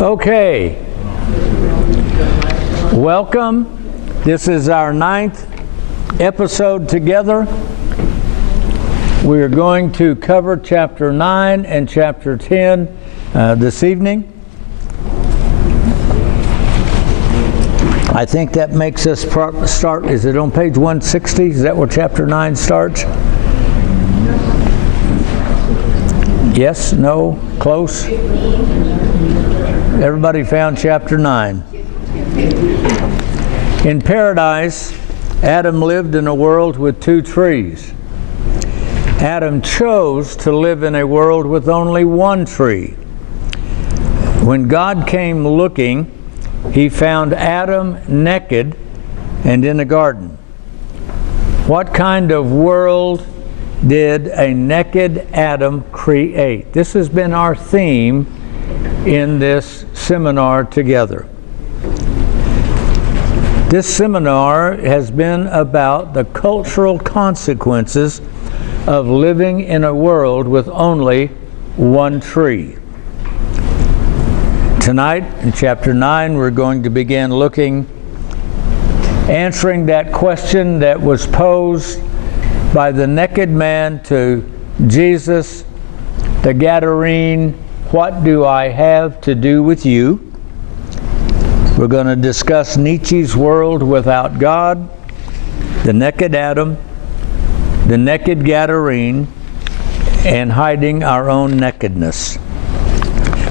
Okay, welcome. This is our 9th episode together. We're going to cover chapter 9 and chapter 10 this evening. I think that makes us start, is it on page 160? Is that where chapter 9 starts? Yes, no, close? Everybody found chapter 9. In paradise, Adam lived in a world with 2 trees. Adam chose to live in a world with only 1 tree. When God came looking, he found Adam naked and in a garden. What kind of world did a naked Adam create? This has been our theme in this seminar together. This seminar has been about the cultural consequences of living in a world with only 1 tree. Tonight, in chapter 9, we're going to begin answering that question that was posed by the naked man to Jesus, the Gadarene, "What do I have to do with you?" We're going to discuss Nietzsche's world without God, the naked Adam, the naked Gadarene, and hiding our own nakedness.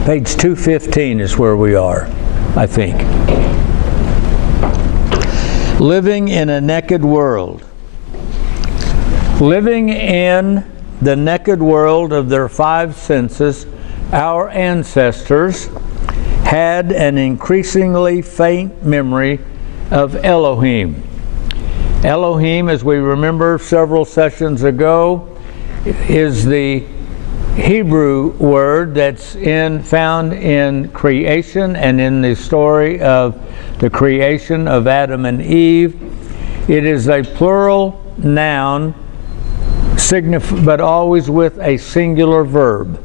Page 215 is where we are, I think. Living in a naked world. Living in the naked world of their 5 senses, our ancestors had an increasingly faint memory of Elohim. Elohim, as we remember several sessions ago, is the Hebrew word that's found in creation and in the story of the creation of Adam and Eve. It is a plural noun, but always with a singular verb.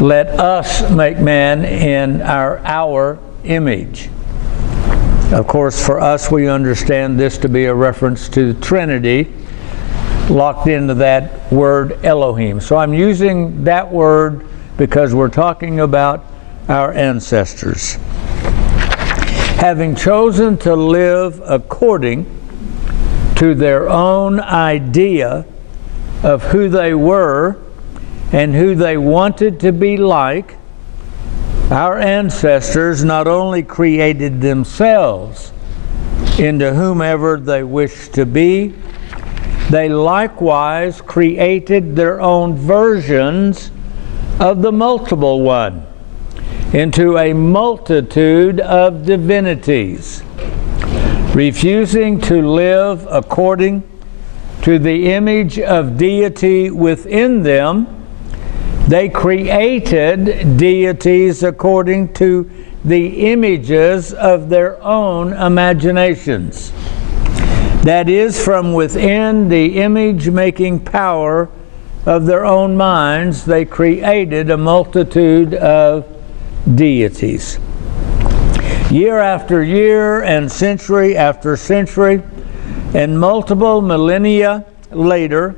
Let us make man in our image. Of course, for us, we understand this to be a reference to the Trinity, locked into that word Elohim. So I'm using that word because we're talking about our ancestors. Having chosen to live according to their own idea of who they were and who they wanted to be like, our ancestors not only created themselves into whomever they wished to be, they likewise created their own versions of the multiple one into a multitude of divinities. Refusing to live according to the image of deity within them, they created deities according to the images of their own imaginations. That is, from within the image-making power of their own minds, they created a multitude of deities. Year after year and century after century and multiple millennia later,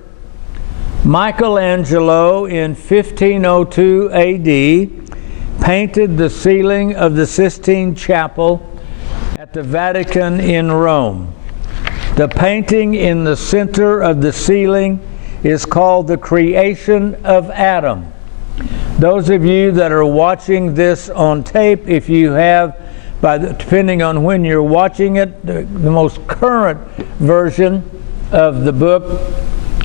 Michelangelo in 1502 AD painted the ceiling of the Sistine Chapel at the Vatican in Rome. The painting in the center of the ceiling is called The Creation of Adam. Those of you that are watching this on tape, if you have, depending on when you're watching it, the most current version of the book,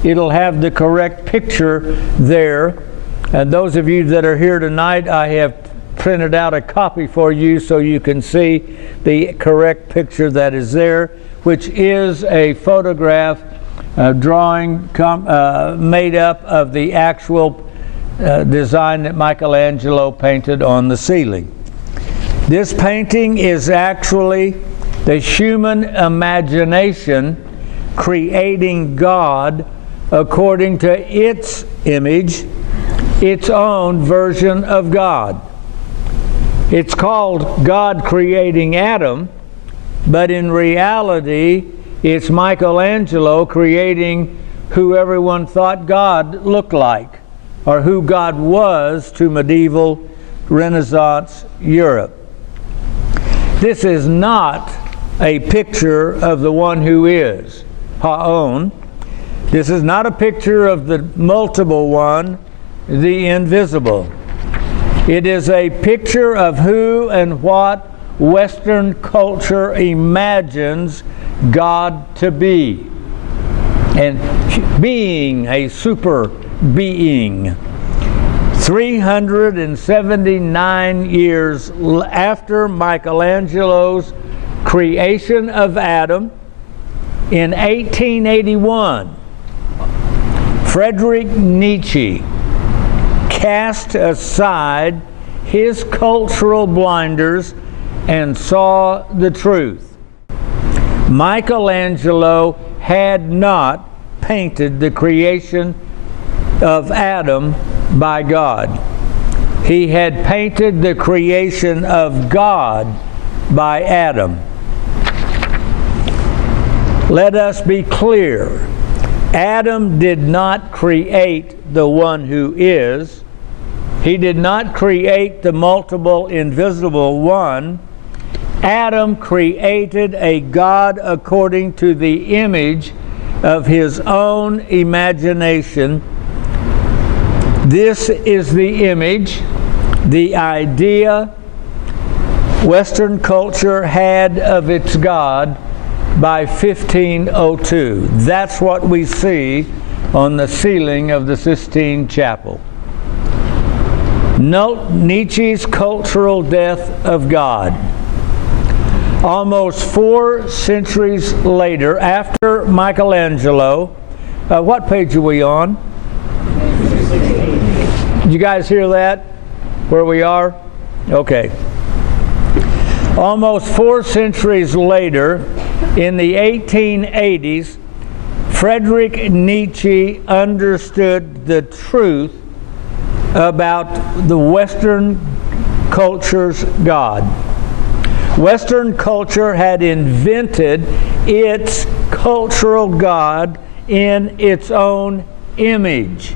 it'll have the correct picture there. And those of you that are here tonight, I have printed out a copy for you so you can see the correct picture that is there, which is a photograph drawing made up of the actual design that Michelangelo painted on the ceiling. This painting is actually the human imagination creating God according to its image its own version of God. It's called God creating Adam, but in reality, it's Michelangelo creating who everyone thought God looked like, or who God was to medieval Renaissance Europe. This is not a picture of the one who is, Haon. This is not a picture of the multiple one, the invisible. It is a picture of who and what Western culture imagines God to be. And being a super being. 379 years after Michelangelo's creation of Adam, in 1881, Friedrich Nietzsche cast aside his cultural blinders and saw the truth. Michelangelo had not painted the creation of Adam by God. He had painted the creation of God by Adam. Let us be clear. Adam did not create the one who is. He did not create the multiple invisible one. Adam created a God according to the image of his own imagination. This is the image, the idea Western culture had of its God by 1502. That's what we see on the ceiling of the Sistine Chapel. Note Nietzsche's cultural death of God. Almost 4 centuries later, after Michelangelo, what page are we on? Did you guys hear that? Where we are? Okay. Almost 4 centuries later, in the 1880s, Friedrich Nietzsche understood the truth about the Western culture's God. Western culture had invented its cultural God in its own image.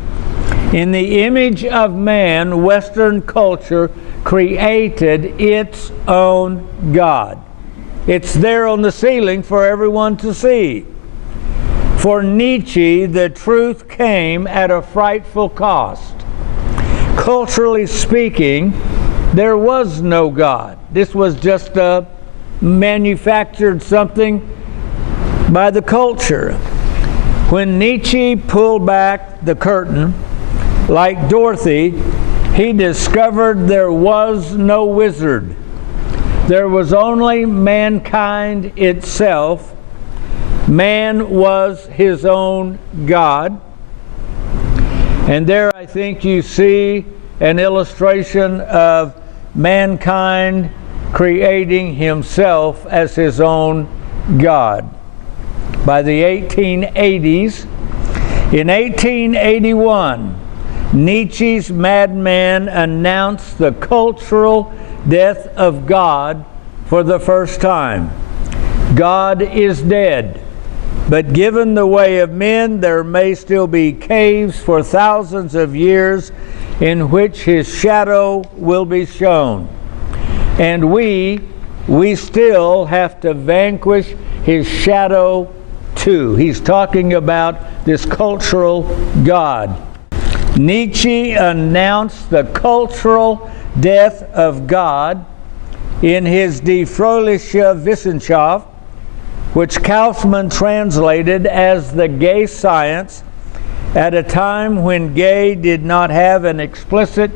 In the image of man, Western culture created its own God. It's there on the ceiling for everyone to see. For Nietzsche, the truth came at a frightful cost. Culturally speaking, there was no God. This was just a manufactured something by the culture. When Nietzsche pulled back the curtain, like Dorothy, he discovered there was no wizard. There was only mankind itself. Man was his own God. And there I think you see an illustration of mankind creating himself as his own God. By the 1880s, in 1881, Nietzsche's madman announced the cultural death of God for the first time. God is dead, but given the way of men, there may still be caves for thousands of years in which his shadow will be shown. And we still have to vanquish his shadow too. He's talking about this cultural God. Nietzsche announced the cultural death of God in his Die fröhliche Wissenschaft, which Kaufmann translated as the gay science, at a time when gay did not have an explicit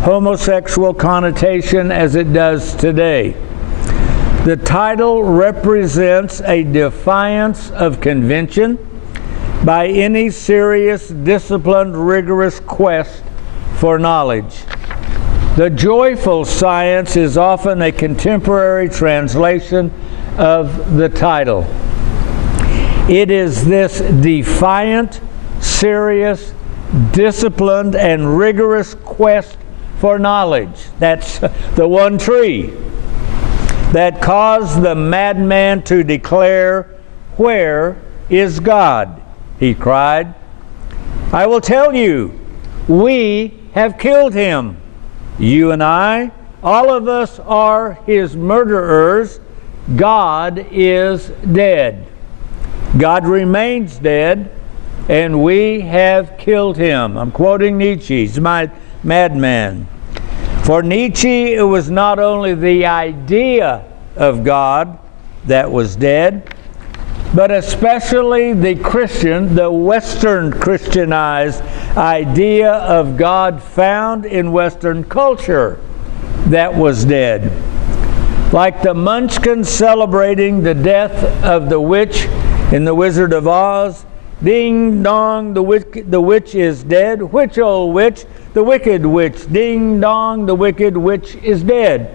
homosexual connotation as it does today. The title represents a defiance of convention by any serious, disciplined, rigorous quest for knowledge. The joyful science is often a contemporary translation of the title. It is this defiant, serious, disciplined, and rigorous quest for knowledge. That's the one tree that caused the madman to declare, "Where is God?" he cried. "I will tell you, we have killed him. You and I, all of us are his murderers. God is dead. God remains dead, and we have killed him." I'm quoting Nietzsche. He's my madman. For Nietzsche, it was not only the idea of God that was dead, but especially the Christian, the Western Christianized idea of God found in Western culture that was dead. Like the Munchkins celebrating the death of the witch in The Wizard of Oz. Ding dong, the witch is dead. Which old witch? The wicked witch. Ding dong, the wicked witch is dead.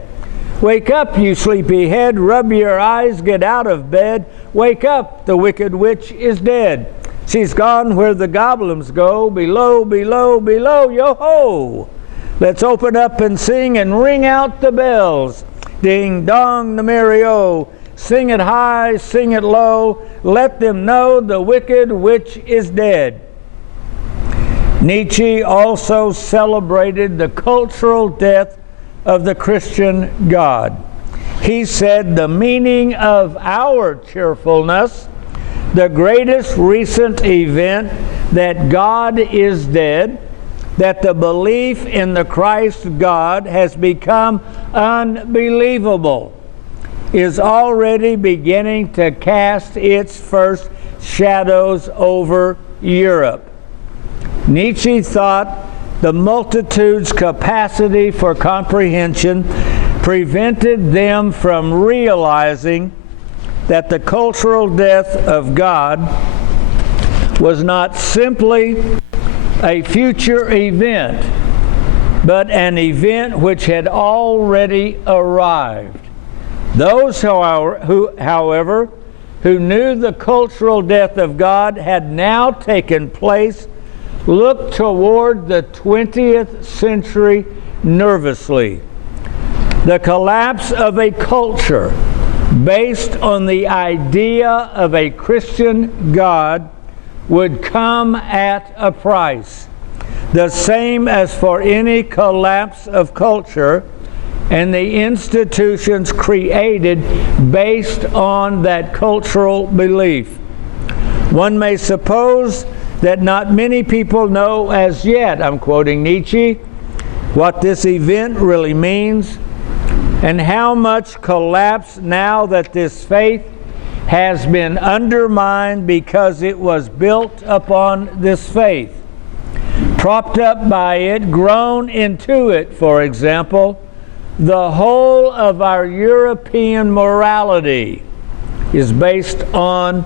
Wake up, you sleepy head. Rub your eyes, get out of bed. Wake up, the wicked witch is dead. She's gone where the goblins go. Below, below, below, yo-ho! Let's open up and sing and ring out the bells. Ding dong, the merry-o. Sing it high, sing it low. Let them know the wicked witch is dead. Nietzsche also celebrated the cultural death of the Christian God. He said the meaning of our cheerfulness, the greatest recent event, that God is dead, that the belief in the Christ God has become unbelievable, is already beginning to cast its first shadows over Europe. Nietzsche thought the multitude's capacity for comprehension prevented them from realizing that the cultural death of God was not simply a future event, but an event which had already arrived. Those, however, who knew the cultural death of God had now taken place looked toward the 20th century nervously. The collapse of a culture based on the idea of a Christian God would come at a price, the same as for any collapse of culture and the institutions created based on that cultural belief. One may suppose that not many people know as yet, I'm quoting Nietzsche, what this event really means, and how much collapse now that this faith has been undermined because it was built upon this faith. Propped up by it, grown into it, for example, the whole of our European morality is based on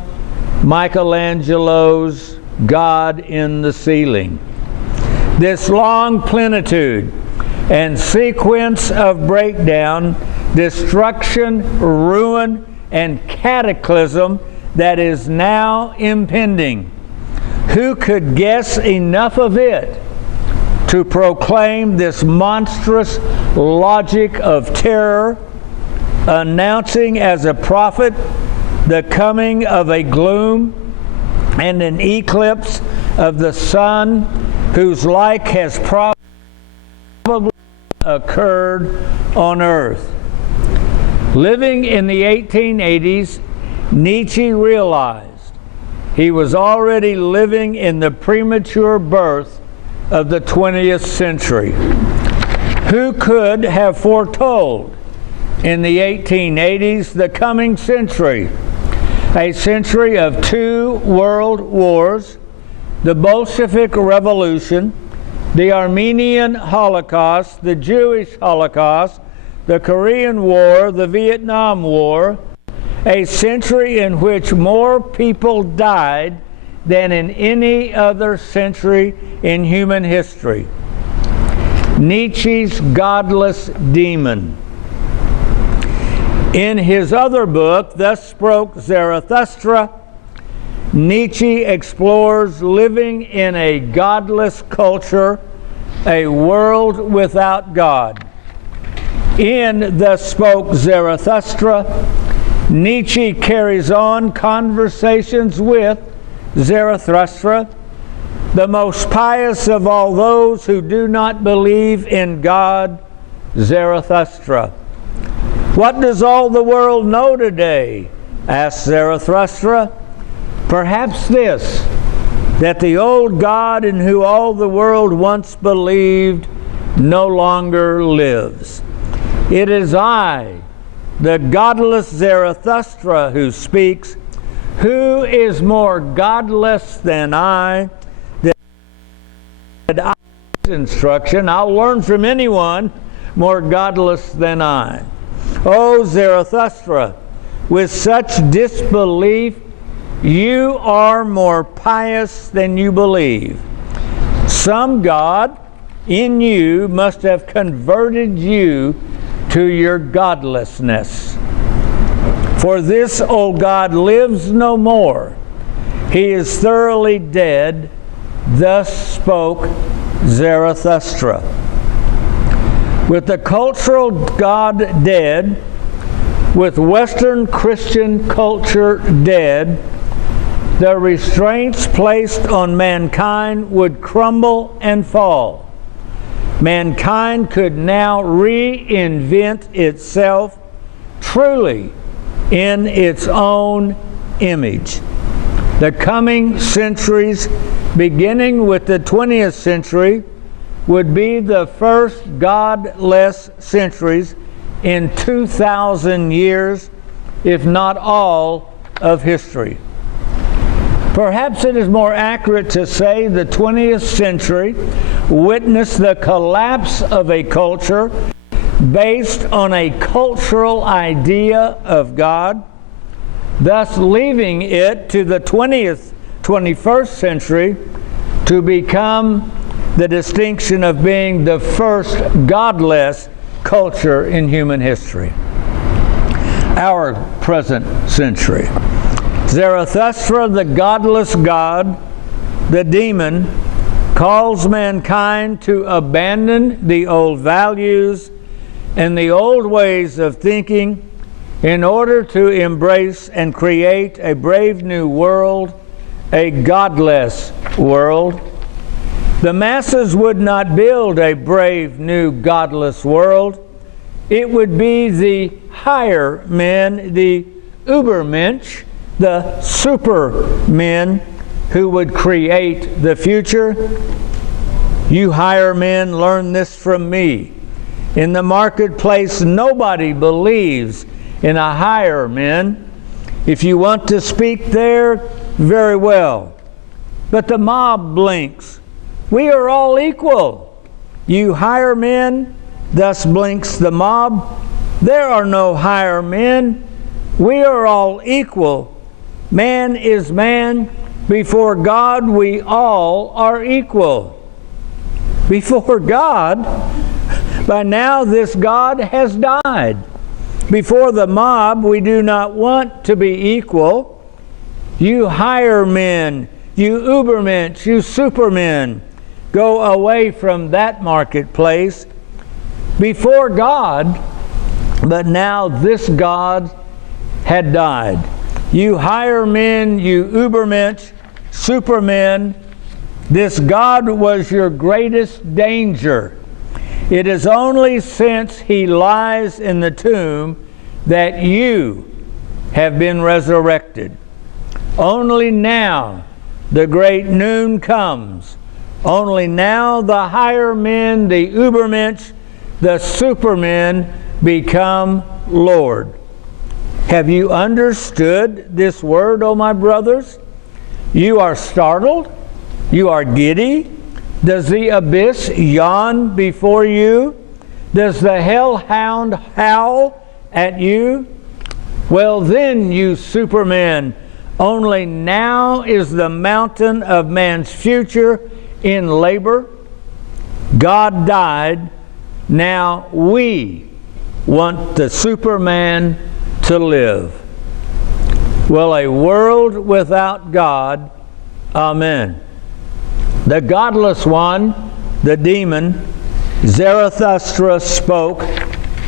Michelangelo's God in the ceiling. This long plenitude and sequence of breakdown, destruction, ruin, and cataclysm that is now impending. Who could guess enough of it to proclaim this monstrous logic of terror, announcing as a prophet the coming of a gloom and an eclipse of the sun, whose like has probably occurred on earth? Living in the 1880s, Nietzsche realized he was already living in the premature birth of the 20th century. Who could have foretold in the 1880s the coming century? A century of 2 world wars, the Bolshevik Revolution, the Armenian Holocaust, the Jewish Holocaust, the Korean War, the Vietnam War, a century in which more people died than in any other century in human history. Nietzsche's godless demon. In his other book, Thus Spoke Zarathustra, Nietzsche explores living in a godless culture, a world without God. In Thus Spoke Zarathustra, Nietzsche carries on conversations with Zarathustra, the most pious of all those who do not believe in God, Zarathustra. What does all the world know today? Asked Zarathustra. Perhaps this, that the old God in whom all the world once believed no longer lives. It is I, the godless Zarathustra, who speaks. Who is more godless than I? That I instruction, I'll learn from anyone more godless than I. O Zarathustra, with such disbelief, you are more pious than you believe. Some God in you must have converted you to your godlessness. For this old God lives no more. He is thoroughly dead. Thus spoke Zarathustra. With the cultural God dead, with Western Christian culture dead, the restraints placed on mankind would crumble and fall. Mankind could now reinvent itself truly in its own image. The coming centuries, beginning with the 20th century, would be the first godless centuries in 2,000 years, if not all, of history. Perhaps it is more accurate to say the 20th century witnessed the collapse of a culture based on a cultural idea of God, thus leaving it to the 21st century to become the distinction of being the first godless culture in human history. Our present century. Zarathustra, the godless God, the demon, calls mankind to abandon the old values and the old ways of thinking in order to embrace and create a brave new world, a godless world. The masses would not build a brave new godless world. It would be the higher men, the Übermensch, the supermen, who would create the future. You higher men, learn this from me. In the marketplace, nobody believes in a higher man. If you want to speak there, very well. But the mob blinks. We are all equal. You higher men, thus blinks the mob. There are no higher men. We are all equal. Man is man. Before God, we all are equal. Before God, by now this God has died. Before the mob, we do not want to be equal. You higher men, you Übermensch, you supermen, go away from that marketplace. Before God, but now this God had died. You higher men, you Übermensch, supermen, this God was your greatest danger. It is only since he lies in the tomb that you have been resurrected. Only now the great noon comes. Only now the higher men, the Übermensch, the supermen become Lord. Have you understood this word, O my brothers? You are startled? You are giddy? Does the abyss yawn before you? Does the hellhound howl at you? Well then, you supermen, only now is the mountain of man's future in labor. God died. Now we want the Superman to live. Will a world without God? Amen. The godless one, the demon, Zarathustra, spoke,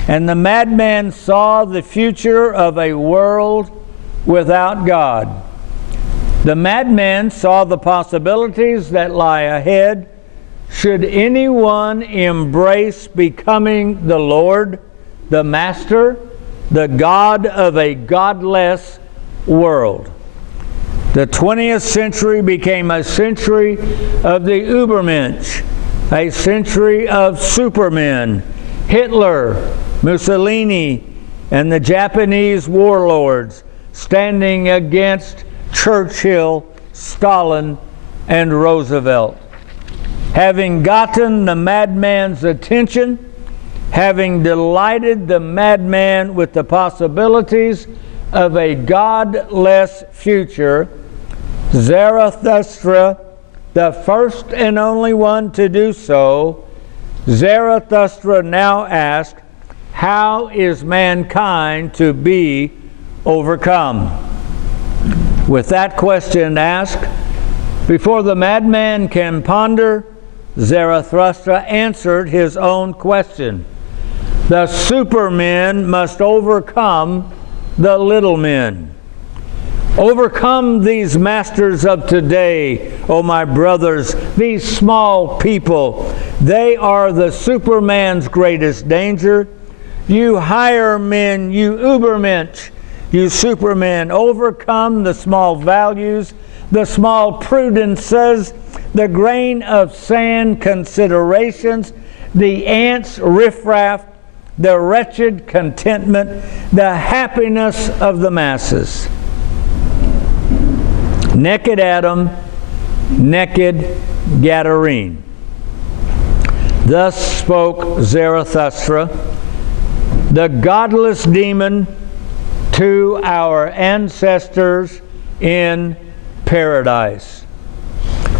and the madman saw the future of a world without God. The madman saw the possibilities that lie ahead should anyone embrace becoming the Lord, the Master, the God of a godless world. The 20th century became a century of the Übermensch, a century of supermen, Hitler, Mussolini, and the Japanese warlords standing against Churchill, Stalin, and Roosevelt. Having gotten the madman's attention, having delighted the madman with the possibilities of a godless future, Zarathustra, the first and only one to do so, Zarathustra now asked, how is mankind to be overcome? With that question asked, before the madman can ponder, Zarathustra answered his own question. The supermen must overcome the little men. Overcome these masters of today, oh my brothers, these small people. They are the superman's greatest danger. You higher men, you Übermensch, you supermen, overcome the small values, the small prudences, the grain of sand considerations, the ants' riffraff, the wretched contentment, the happiness of the masses. Naked Adam, naked Gadarene. Thus spoke Zarathustra, the godless demon, to our ancestors in paradise.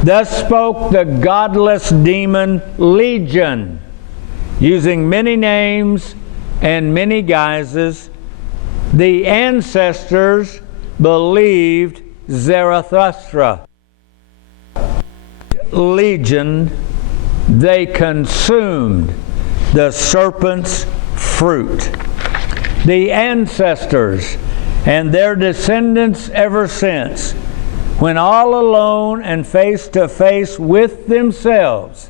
Thus spoke the godless demon Legion, using many names and many guises. The ancestors believed Zarathustra. Legion, they consumed the serpent's fruit. The ancestors and their descendants ever since, when all alone and face to face with themselves,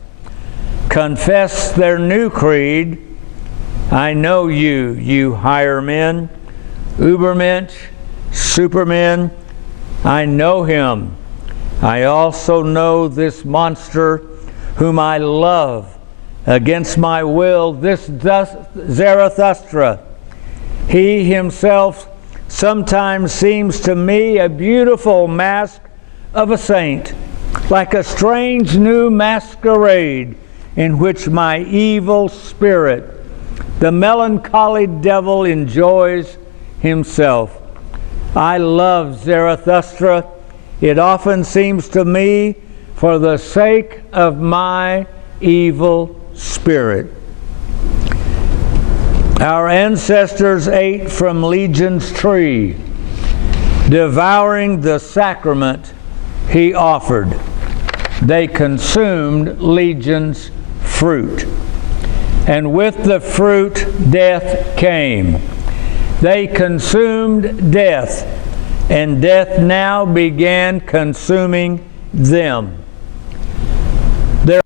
confess their new creed, I know you, you higher men, Übermensch, supermen, I know him. I also know this monster whom I love against my will, this Zarathustra. He himself sometimes seems to me a beautiful mask of a saint, like a strange new masquerade in which my evil spirit, the melancholy devil, enjoys himself. I love Zarathustra. It often seems to me for the sake of my evil spirit. Our ancestors ate from Legion's tree, devouring the sacrament he offered. They consumed Legion's fruit. And with the fruit, death came. They consumed death, and death now began consuming them. Their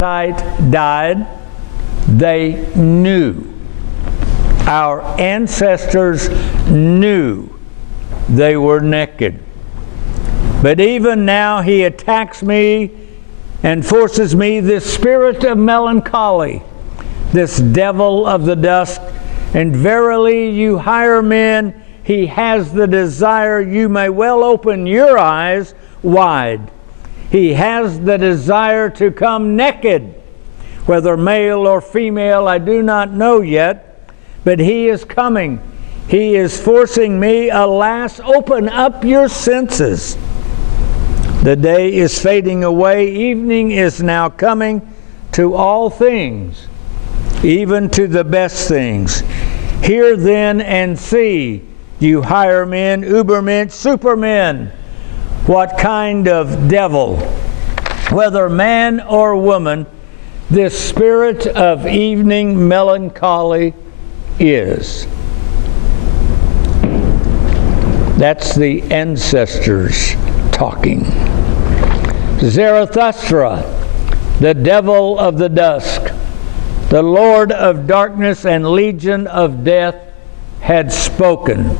parasite died. They knew. Our ancestors knew they were naked. But even now he attacks me and forces me, this spirit of melancholy, this devil of the dusk. And verily, you higher men, he has the desire you may well open your eyes wide. He has the desire to come naked. Whether male or female, I do not know yet, but he is coming. He is forcing me, alas, open up your senses. The day is fading away, evening is now coming to all things, even to the best things. Hear then and see, you higher men, Ubermensch, supermen. What kind of devil, whether man or woman, this spirit of evening melancholy is. That's the ancestors talking. Zarathustra, the devil of the dusk, the Lord of darkness and legion of death, had spoken.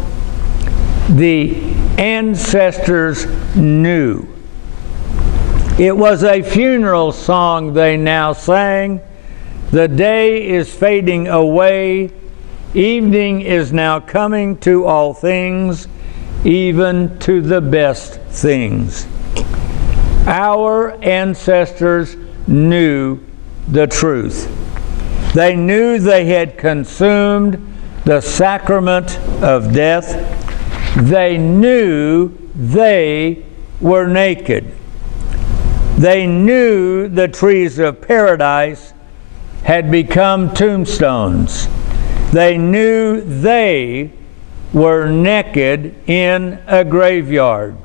The ancestors knew. It was a funeral song they now sang. The day is fading away. Evening is now coming to all things, even to the best things. Our ancestors knew the truth. They knew they had consumed the sacrament of death. They knew they were naked. They knew the trees of paradise had become tombstones. They knew they were naked in a graveyard.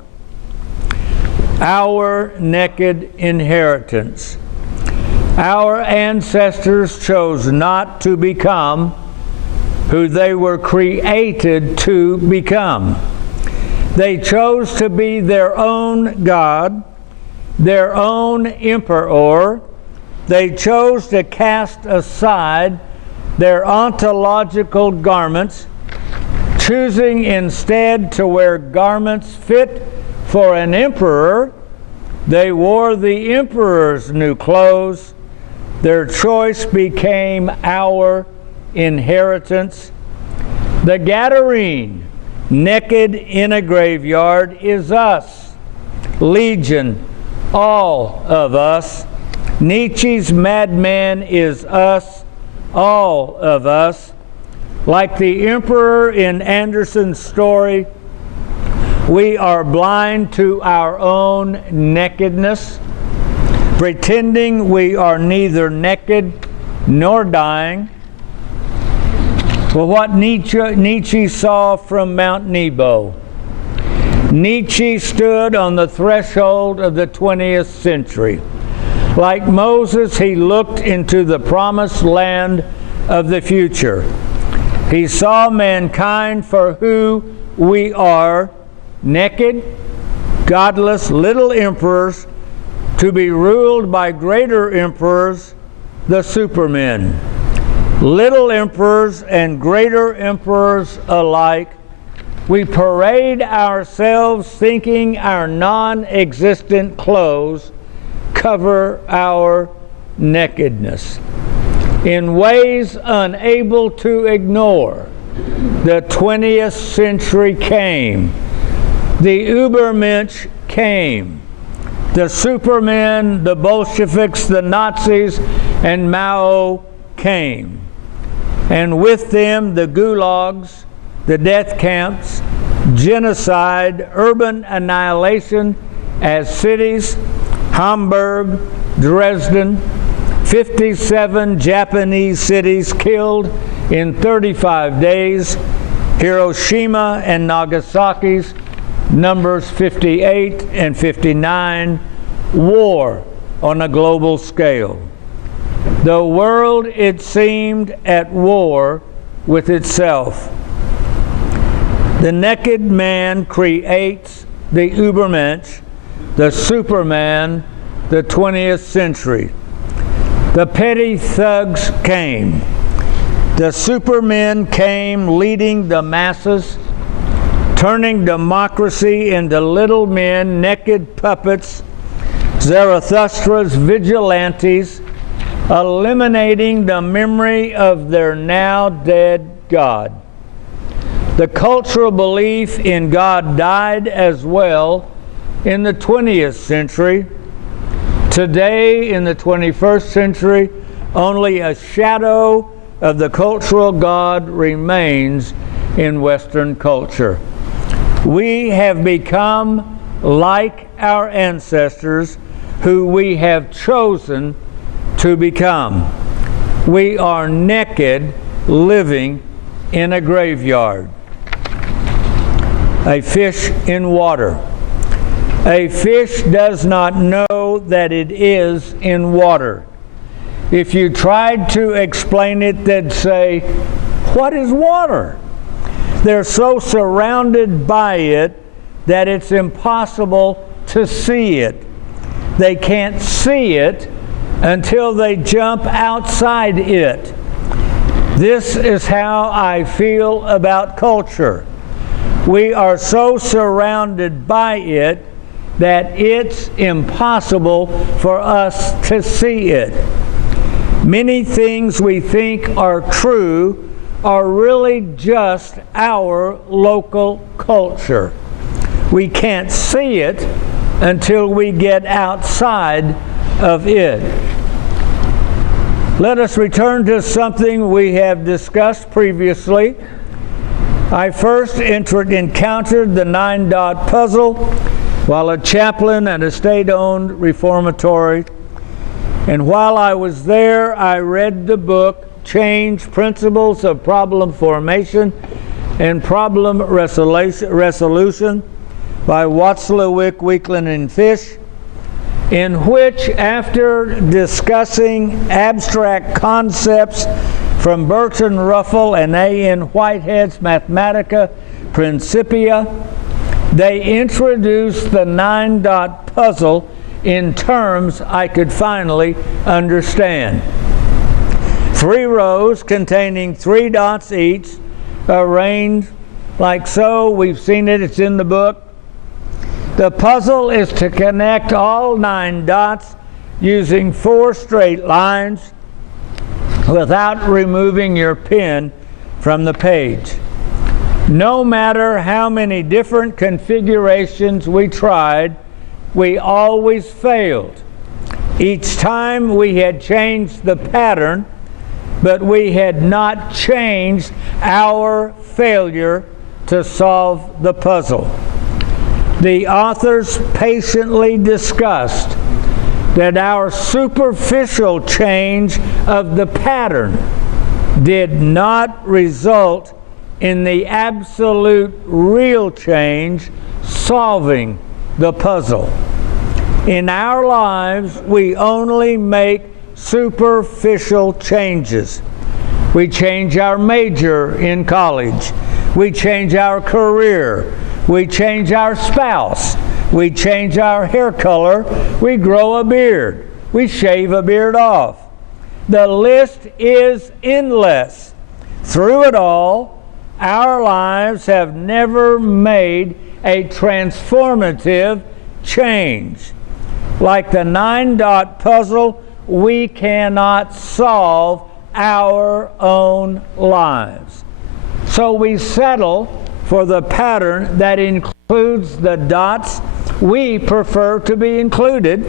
Our naked inheritance. Our ancestors chose not to become who they were created to become. They chose to be their own God, their own emperor. They chose to cast aside their ontological garments, choosing instead to wear garments fit for an emperor. They wore the emperor's new clothes. Their choice became our inheritance. The Gadarene, naked in a graveyard, is us. Legion, all of us. Nietzsche's madman is us, all of us. Like the emperor in Andersen's story, we are blind to our own nakedness, pretending we are neither naked nor dying. Well, what Nietzsche saw from Mount Nebo. Nietzsche stood on the threshold of the 20th century. Like Moses, he looked into the promised land of the future. He saw mankind for who we are, naked, godless little emperors, to be ruled by greater emperors, the supermen. Little emperors and greater emperors alike, we parade ourselves thinking our non-existent clothes cover our nakedness. In ways unable to ignore, the 20th century came. The Ubermensch came. The supermen, the Bolsheviks, the Nazis, and Mao came. And with them the gulags, the death camps, genocide, urban annihilation as cities, Hamburg, Dresden, 57 Japanese cities killed in 35 days, Hiroshima and Nagasaki's numbers 58 and 59, war on a global scale. The world, it seemed, at war with itself. The naked man creates the Ubermensch, the Superman, the 20th century. The petty thugs came. The supermen came leading the masses, turning democracy into little men, naked puppets, Zarathustra's vigilantes, eliminating the memory of their now dead God. The cultural belief in God died as well in the 20th century. Today, in the 21st century, only a shadow of the cultural God remains in Western culture. We have become like our ancestors who we have chosen to become. We are naked, living in a graveyard. a fish in water. A fish does not know that it is in water. If you tried to explain it, they'd say, "What is water?" They're so surrounded by it that it's impossible to see it. They can't see it until they jump outside it. This is how I feel about culture. We are so surrounded by it that it's impossible for us to see it. Many things we think are true are really just our local culture. We can't see it until we get outside of it. Let us return to something we have discussed previously. I first encountered the 9-dot puzzle while a chaplain at a state-owned reformatory. And while I was there, I read the book, Change: Principles of Problem Formation and Problem Resolution by Watzlawick, Weakland, and Fish, in which, after discussing abstract concepts from Burton Ruffle and A.N. Whitehead's Mathematica Principia, they introduced the 9-dot puzzle in terms I could finally understand. 3 rows containing 3 dots each, arranged like so. We've seen it, it's in the book. The puzzle is to connect all 9 dots using 4 straight lines without removing your pen from the page. No matter how many different configurations we tried, we always failed. Each time we had changed the pattern, but we had not changed our failure to solve the puzzle. The authors patiently discussed that our superficial change of the pattern did not result in the absolute real change solving the puzzle. In our lives, we only make superficial changes. We change our major in college. We change our career. We change our spouse. We change our hair color. We grow a beard. We shave a beard off. The list is endless. Through it all, our lives have never made a transformative change. Like the 9-dot puzzle, we cannot solve our own lives. So we settle for the pattern that includes the dots we prefer to be included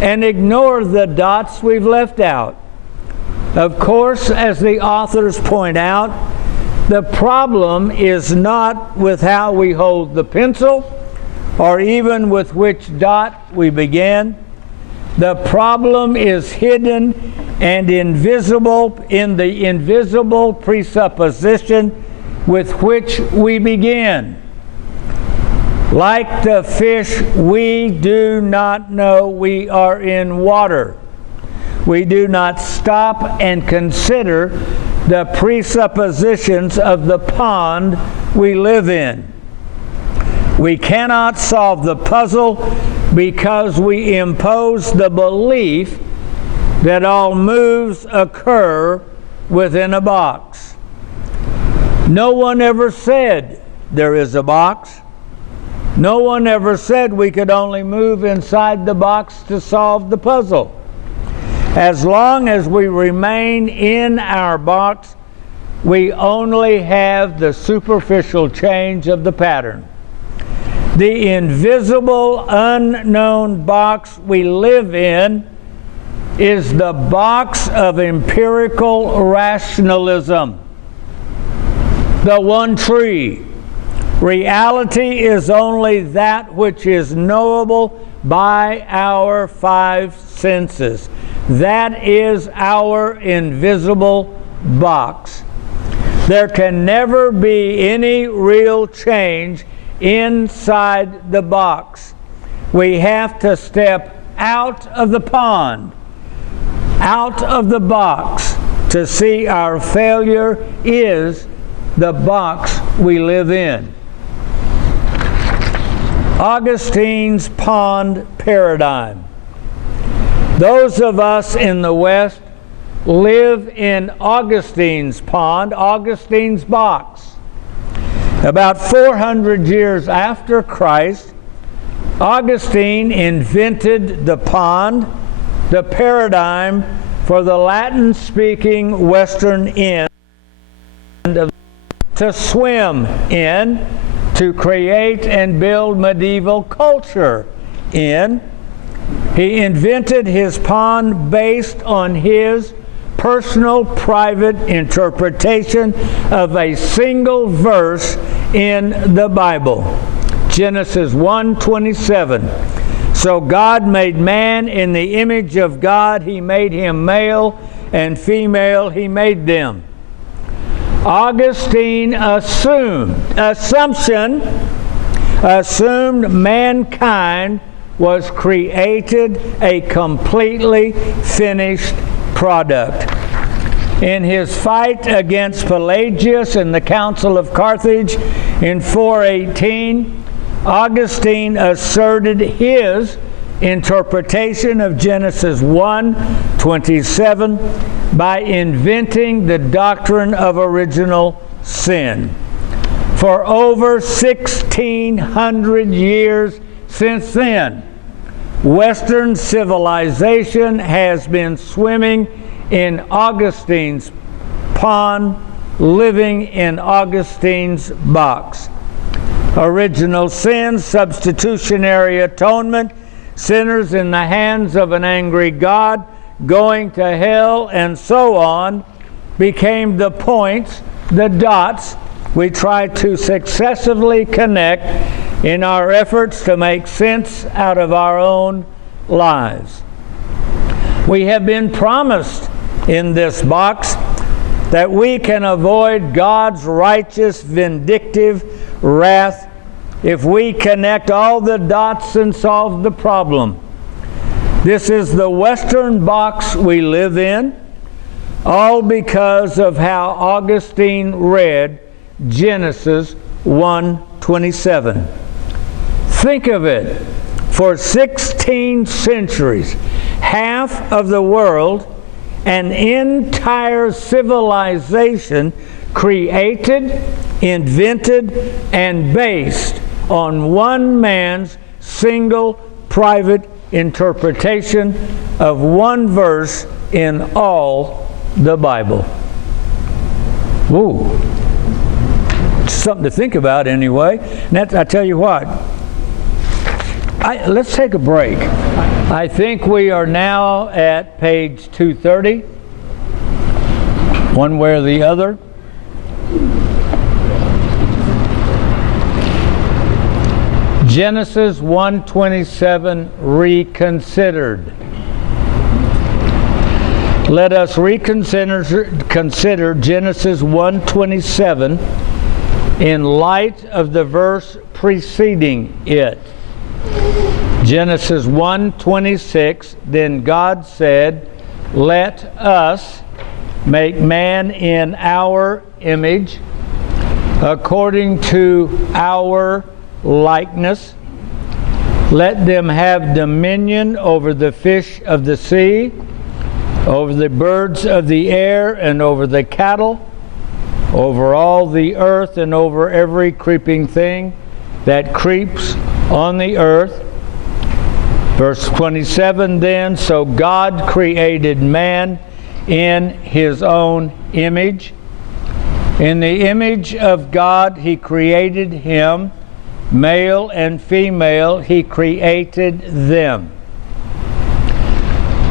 and ignore the dots we've left out. Of course, as the authors point out, the problem is not with how we hold the pencil or even with which dot we begin. The problem is hidden and invisible in the invisible presupposition with which we begin. Like the fish, we do not know we are in water. We do not stop and consider the presuppositions of the pond we live in. We cannot solve the puzzle because we impose the belief that all moves occur within a box. No one ever said there is a box. No one ever said we could only move inside the box to solve the puzzle. As long as we remain in our box, we only have the superficial change of the pattern. The invisible, unknown box we live in is the box of empirical rationalism. The one tree. Reality is only that which is knowable by our 5 senses. That is our invisible box. There can never be any real change inside the box. We have to step out of the pond, out of the box, to see our failure is the box we live in. Augustine's pond paradigm. Those of us in the West live in Augustine's pond, Augustine's box. About 400 years after Christ, Augustine invented the pond, the paradigm for the Latin-speaking Western end of to swim in, to create and build medieval culture in. He invented his pond based on his personal, private interpretation of a single verse in the Bible. Genesis 1:27. So God made man in the image of God. He made him male and female. He made them. Augustine assumed mankind was created a completely finished product. In his fight against Pelagius in the Council of Carthage in 418, Augustine asserted his interpretation of Genesis 1:27 by inventing the doctrine of original sin. For over 1,600 years since then, Western civilization has been swimming in Augustine's pond, living in Augustine's box. Original sin, substitutionary atonement, sinners in the hands of an angry God, going to hell, and so on, became the points, the dots, we try to successively connect in our efforts to make sense out of our own lives. We have been promised in this box that we can avoid God's righteous, vindictive wrath if we connect all the dots and solve the problem. This is the Western box we live in, all because of how Augustine read Genesis 1:27. Think of it. For 16 centuries, half of the world, an entire civilization created, invented, and based on one man's single private interpretation of one verse in all the Bible. Ooh. Something to think about anyway. And I tell you what, let's take a break. I think we are now at page 230, one way or the other. Genesis 1:27 reconsidered. Let us consider Genesis 1:27 in light of the verse preceding it. Genesis 1:26, then God said, let us make man in our image, according to our likeness. Let them have dominion over the fish of the sea, over the birds of the air, and over the cattle, over all the earth, and over every creeping thing that creeps on the earth. Verse 27 then, so God created man in his own image. In the image of God he created him, male and female he created them.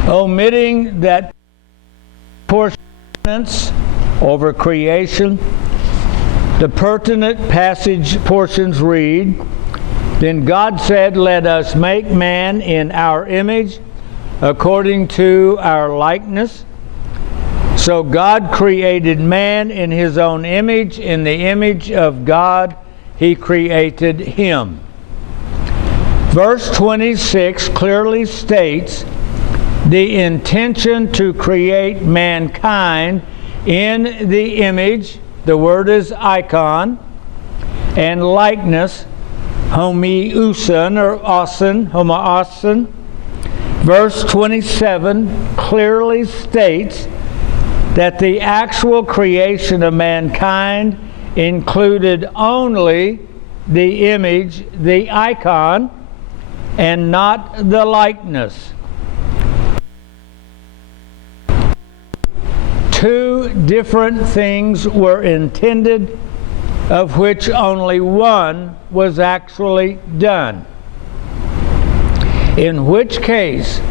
Omitting that portion over creation, the pertinent passage portions read, then God said, let us make man in our image, according to our likeness. So God created man in his own image, in the image of God he created him. Verse 26 clearly states the intention to create mankind in the image, the word is icon, and likeness, homoousion or homoousion. Verse 27 clearly states that the actual creation of mankind included only the image, the icon, and not the likeness. Two different things were intended, of which only one was actually done. In which case,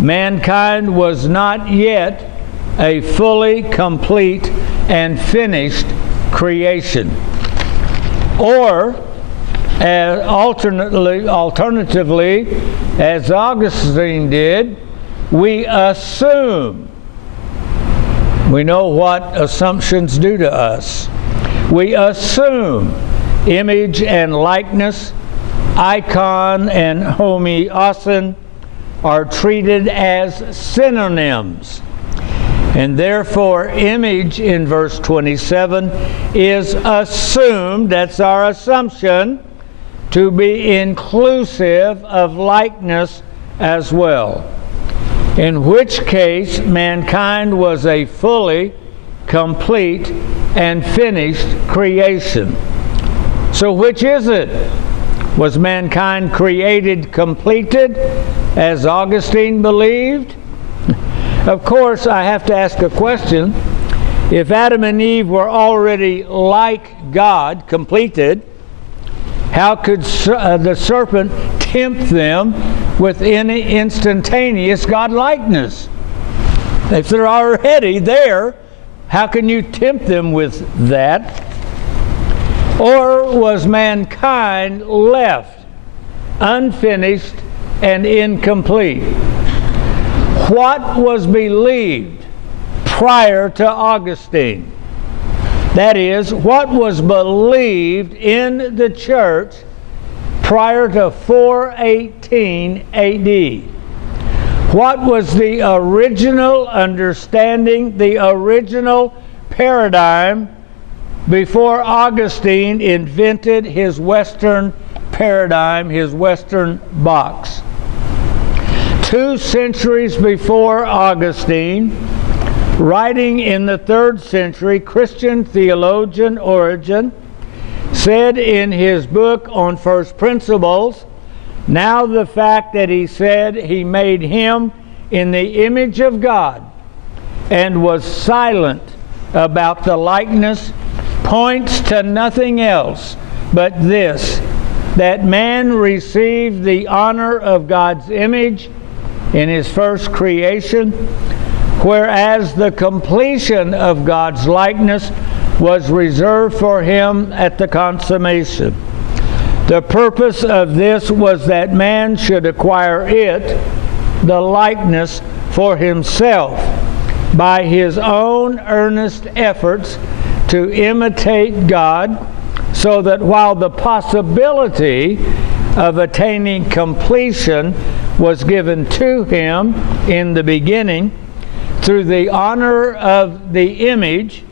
mankind was not yet a fully complete and finished creation. Or, alternatively, as Augustine did, we assume. We know what assumptions do to us. We assume image and likeness, icon and homoousion are treated as synonyms. And therefore, image in verse 27 is assumed, that's our assumption, to be inclusive of likeness as well. In which case, mankind was a fully, complete, and finished creation. So which is it? Was mankind created completed, as Augustine believed? Of course, I have to ask a question. If Adam and Eve were already like God, completed, how could the serpent tempt them with any instantaneous God-likeness? If they're already there, how can you tempt them with that? Or was mankind left unfinished and incomplete? What was believed prior to Augustine? That is, what was believed in the church prior to 418 AD? What was the original understanding, the original paradigm before Augustine invented his Western paradigm, his Western box? 2 centuries before Augustine, writing in the 3rd century, Christian theologian Origen said in his book on First Principles, now the fact that he said he made him in the image of God and was silent about the likeness points to nothing else but this, that man received the honor of God's image in his first creation, whereas the completion of God's likeness was reserved for him at the consummation. The purpose of this was that man should acquire it, the likeness, for himself by his own earnest efforts to imitate God, so that while the possibility of attaining completion was given to him in the beginning through the honor of the image,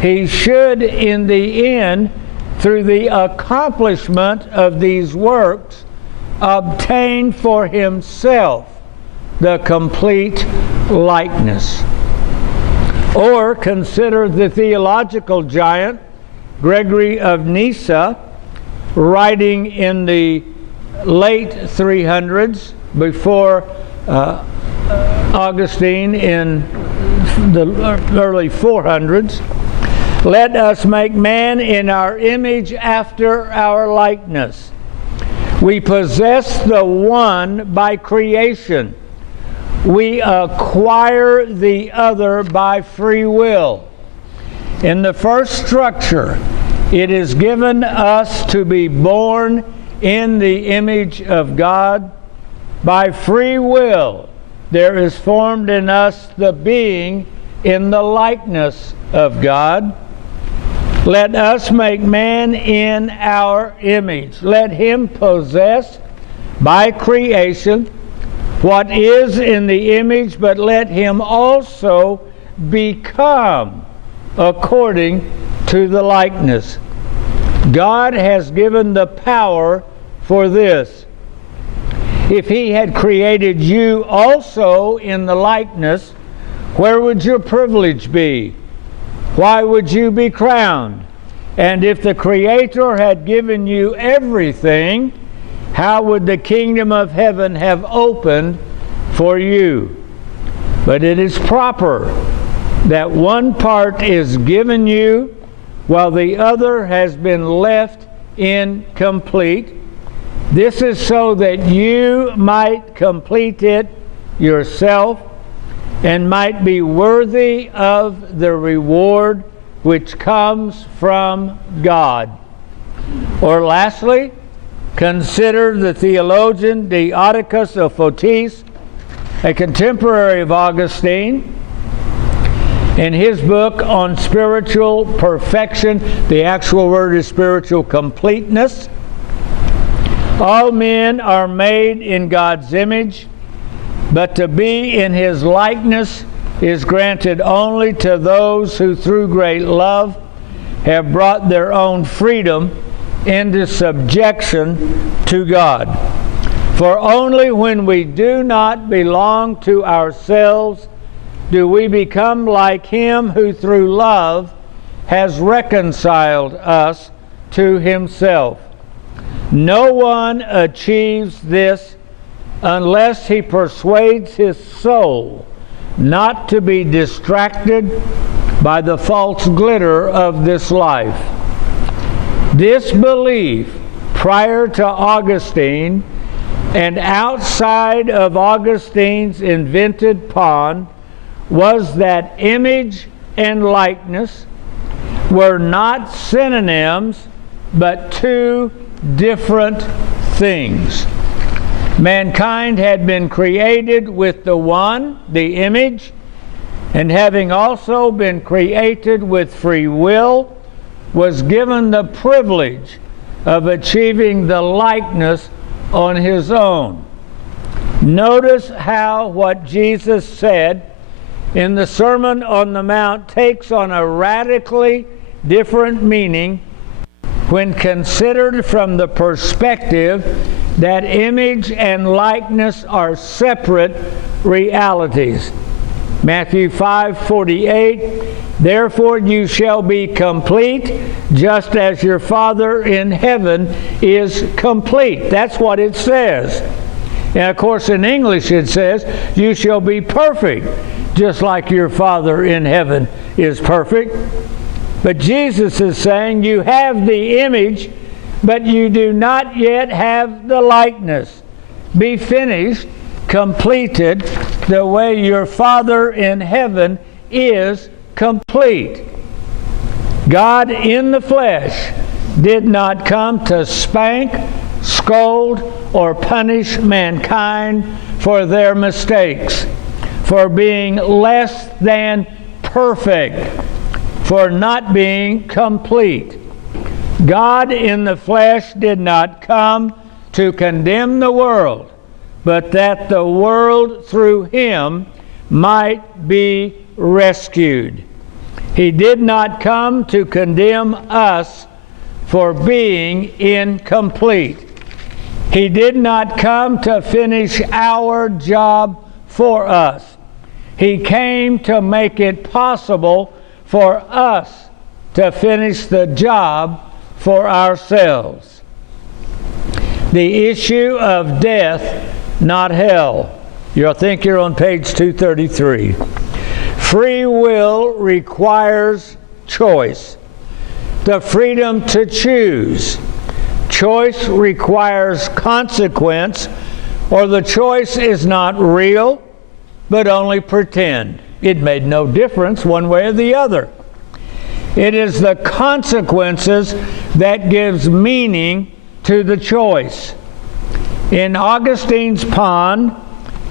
he should in the end, through the accomplishment of these works, obtain for himself the complete likeness. Or consider the theological giant Gregory of Nyssa, writing in the late 300s before Augustine in the early 400s. Let us make man in our image after our likeness. We possess the one by creation. We acquire the other by free will. In the first structure, it is given us to be born in the image of God. By free will, there is formed in us the being in the likeness of God. Let us make man in our image. Let him possess by creation what is in the image, but let him also become according to the likeness. God has given the power for this. If he had created you also in the likeness, where would your privilege be? Why would you be crowned? And if the Creator had given you everything, how would the kingdom of heaven have opened for you? But it is proper that one part is given you, while the other has been left incomplete. This is so that you might complete it yourself, and might be worthy of the reward which comes from God. Or lastly, consider the theologian Diodicus of Photys, a contemporary of Augustine, in his book on spiritual perfection. The actual word is spiritual completeness. All men are made in God's image, but to be in his likeness is granted only to those who through great love have brought their own freedom into subjection to God. For only when we do not belong to ourselves do we become like him who through love has reconciled us to himself. No one achieves this unless he persuades his soul not to be distracted by the false glitter of this life. This belief, prior to Augustine and outside of Augustine's invented pond, was that image and likeness were not synonyms, but two different things. Mankind had been created with the one, the image, and having also been created with free will, was given the privilege of achieving the likeness on his own. Notice how what Jesus said in the Sermon on the Mount takes on a radically different meaning when considered from the perspective that image and likeness are separate realities. Matthew 5:48, therefore you shall be complete, just as your Father in heaven is complete. That's what it says. And of course in English it says, you shall be perfect, just like your Father in heaven is perfect. But Jesus is saying you have the image, but you do not yet have the likeness. Be finished, completed, the way your Father in heaven is complete. God in the flesh did not come to spank, scold, or punish mankind for their mistakes, for being less than perfect, for not being complete. God in the flesh did not come to condemn the world, but that the world through him might be rescued. He did not come to condemn us for being incomplete. He did not come to finish our job for us. He came to make it possible for us to finish the job for ourselves. The issue of death, not hell. I think you're on page 233. Free will requires choice, the freedom to choose. Choice requires consequence, or the choice is not real, but only pretend. It made no difference one way or the other. It is the consequences that gives meaning to the choice. In Augustine's pond,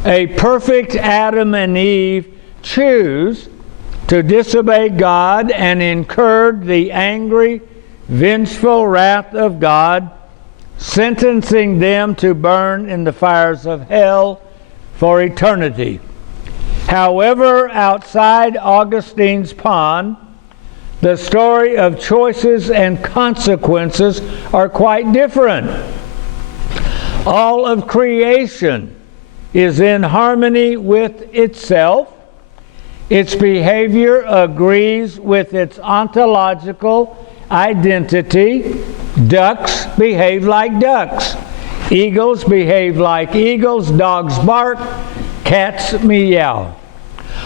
a perfect Adam and Eve choose to disobey God and incurred the angry, vengeful wrath of God, sentencing them to burn in the fires of hell for eternity. However, outside Augustine's pond, the story of choices and consequences are quite different. All of creation is in harmony with itself. Its behavior agrees with its ontological identity. Ducks behave like ducks. Eagles behave like eagles. Dogs bark. Cats meow.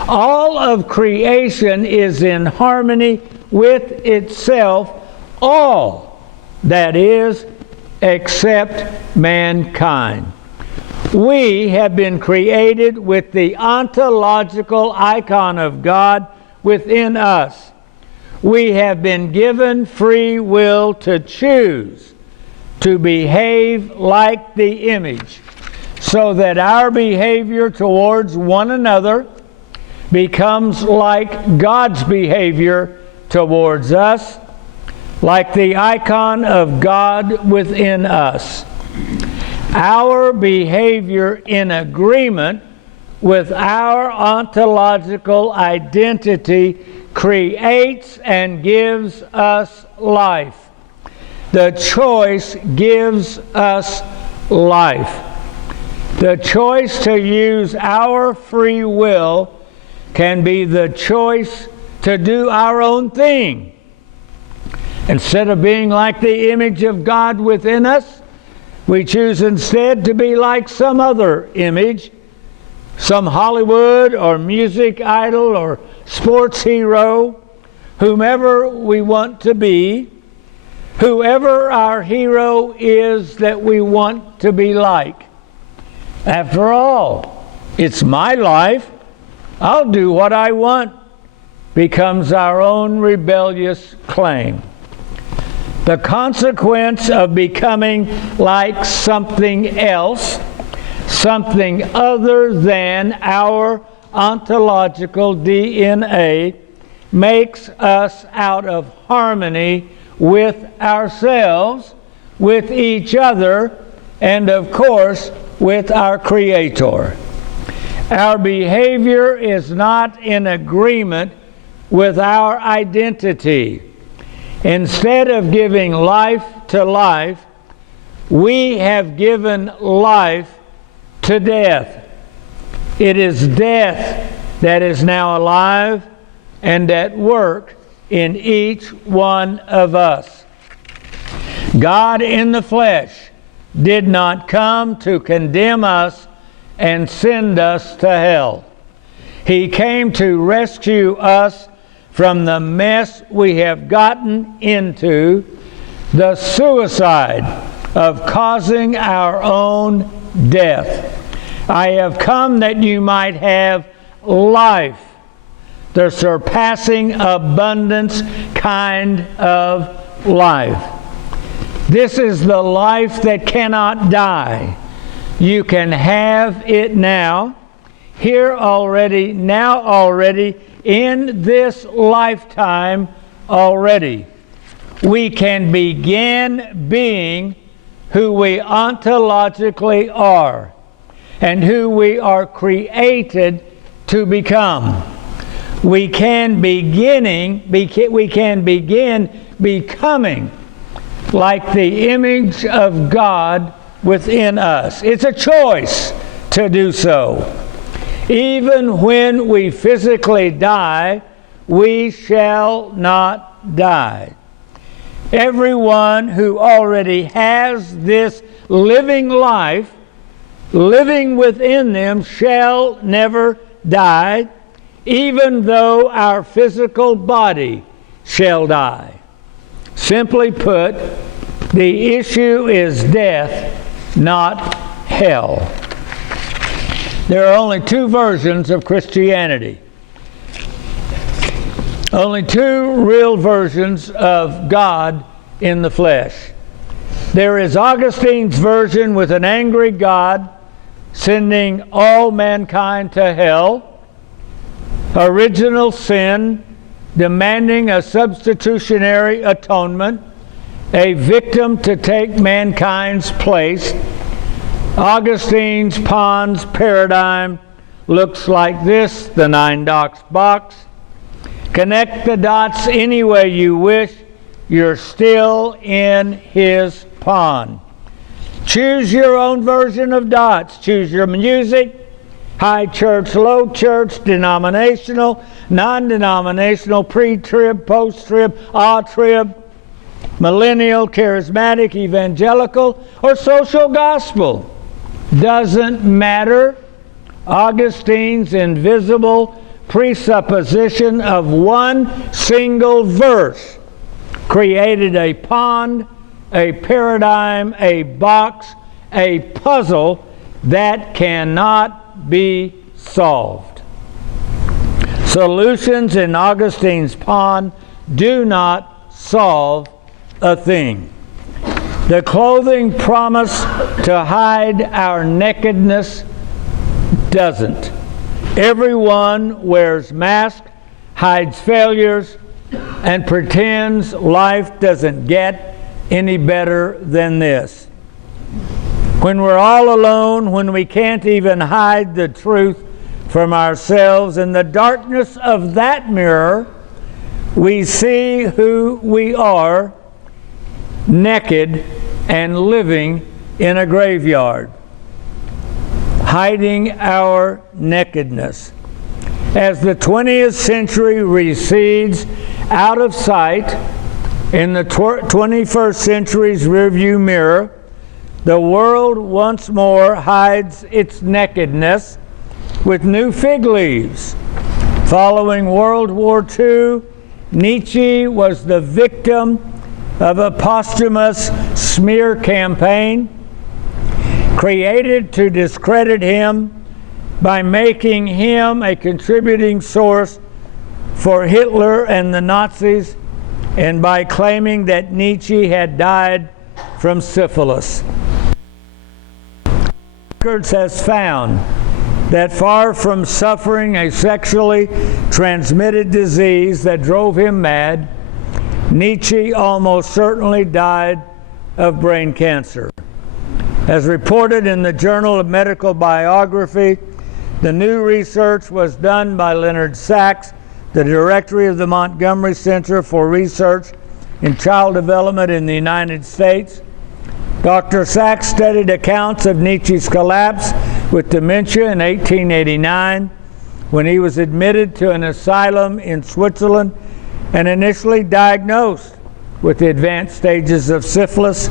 All of creation is in harmony with itself, all, that is, except mankind. We have been created with the ontological icon of God within us. We have been given free will to choose to behave like the image, so that our behavior towards one another becomes like God's behavior towards us, like the icon of God within us. Our behavior in agreement with our ontological identity creates and gives us life. The choice gives us life. The choice to use our free will can be the choice to do our own thing. Instead of being like the image of God within us, we choose instead to be like some other image, some Hollywood or music idol or sports hero, whomever we want to be, whoever our hero is that we want to be like. After all, it's my life. I'll do what I want, becomes our own rebellious claim. The consequence of becoming like something else, something other than our ontological DNA, makes us out of harmony with ourselves, with each other, and of course, with our Creator. Our behavior is not in agreement with our identity. Instead of giving life to life, we have given life to death. It is death that is now alive and at work in each one of us. God in the flesh did not come to condemn us and send us to hell. He came to rescue us from the mess we have gotten into, the suicide of causing our own death. I have come that you might have life, the surpassing abundance kind of life. This is the life that cannot die. You can have it now, here already, now already, in this lifetime already. We can begin being who we ontologically are and who we are created to become. We can begin becoming like the image of God within us. It's a choice to do so. Even when we physically die, we shall not die. Everyone who already has this living life, living within them, shall never die, even though our physical body shall die. Simply put, the issue is death, not hell. There are only two versions of Christianity. Only two real versions of God in the flesh. There is Augustine's version with an angry God sending all mankind to hell. original sin, demanding a substitutionary atonement, a victim to take mankind's place. Augustine's pond's paradigm looks like this, the 9-dots box. Connect the dots any way you wish, you're still in his pond. Choose your own version of dots. Choose your music, high church, low church, denominational, non-denominational, pre-trib, post-trib, ah-trib, millennial, charismatic, evangelical, or social gospel. Doesn't matter. Augustine's invisible presupposition of one single verse created a pond, a paradigm, a box, a puzzle that cannot be solved. Solutions in Augustine's pond do not solve a thing. The clothing promised to hide our nakedness doesn't. Everyone wears masks, hides failures, and pretends life doesn't get any better than this. When we're all alone, when we can't even hide the truth from ourselves, in the darkness of that mirror, we see who we are, naked and living in a graveyard, hiding our nakedness. As the 20th century recedes out of sight in the 21st century's rearview mirror, the world once more hides its nakedness with new fig leaves. Following World War II, Nietzsche was the victim of a posthumous smear campaign created to discredit him by making him a contributing source for Hitler and the Nazis, and by claiming that Nietzsche had died from syphilis. Records has found that far from suffering a sexually transmitted disease that drove him mad, Nietzsche almost certainly died of brain cancer. As reported in the Journal of Medical Biography, the new research was done by Leonard Sachs, the director of the Montgomery Center for Research in Child Development in the United States. Dr. Sachs studied accounts of Nietzsche's collapse with dementia in 1889 when he was admitted to an asylum in Switzerland and initially diagnosed with the advanced stages of syphilis.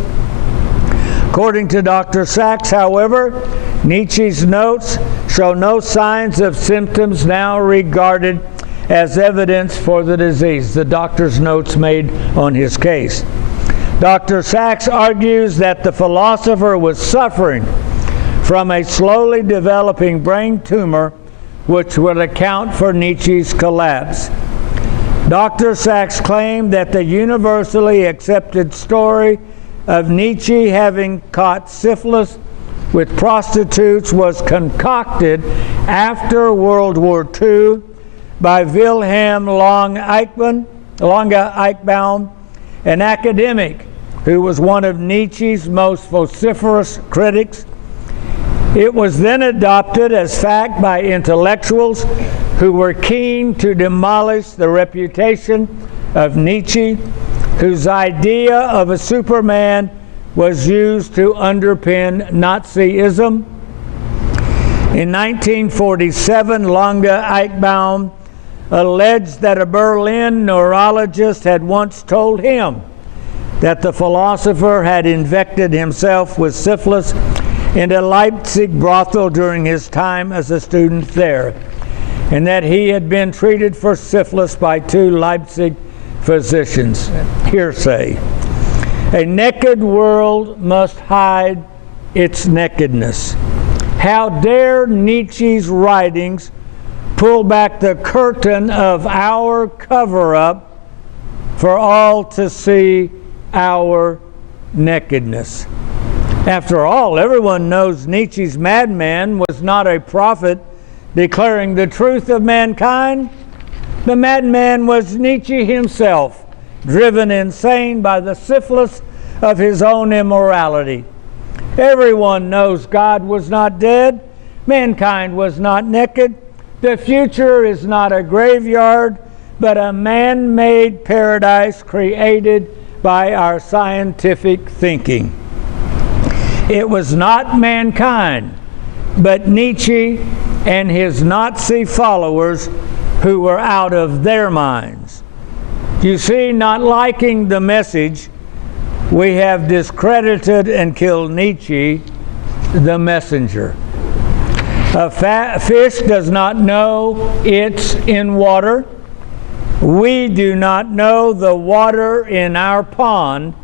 According to Dr. Sachs, however, Nietzsche's notes show no signs of symptoms now regarded as evidence for the disease, the doctor's notes made on his case. Dr. Sachs argues that the philosopher was suffering from a slowly developing brain tumor which would account for Nietzsche's collapse. Dr. Sachs claimed that the universally accepted story of Nietzsche having caught syphilis with prostitutes was concocted after World War II by Wilhelm Lange Eichbaum, an academic who was one of Nietzsche's most vociferous critics. It was then adopted as fact by intellectuals who were keen to demolish the reputation of Nietzsche, whose idea of a Superman was used to underpin Nazism. In 1947, Lange Eichbaum alleged that a Berlin neurologist had once told him that the philosopher had infected himself with syphilis in a Leipzig brothel during his time as a student there, and that he had been treated for syphilis by 2 Leipzig physicians. Hearsay. A naked world must hide its nakedness. How dare Nietzsche's writings pull back the curtain of our cover-up for all to see our nakedness? After all, everyone knows Nietzsche's madman was not a prophet declaring the truth of mankind. The madman was Nietzsche himself, driven insane by the syphilis of his own immorality. Everyone knows God was not dead. Mankind was not naked. The future is not a graveyard, but a man-made paradise created by our scientific thinking. It was not mankind, but Nietzsche and his Nazi followers who were out of their minds. You see, not liking the message, we have discredited and killed Nietzsche, the messenger. A fish does not know it's in water. We do not know the water in our pond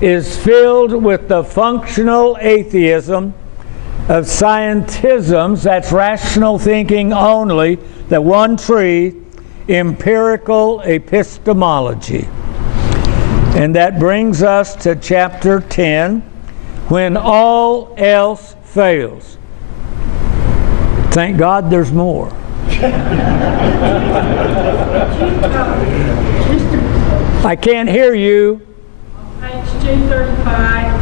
is filled with the functional atheism of scientisms, that's rational thinking only, the one tree, empirical epistemology. And that brings us to chapter 10, when all else fails. Thank God there's more. I can't hear you. On page 235,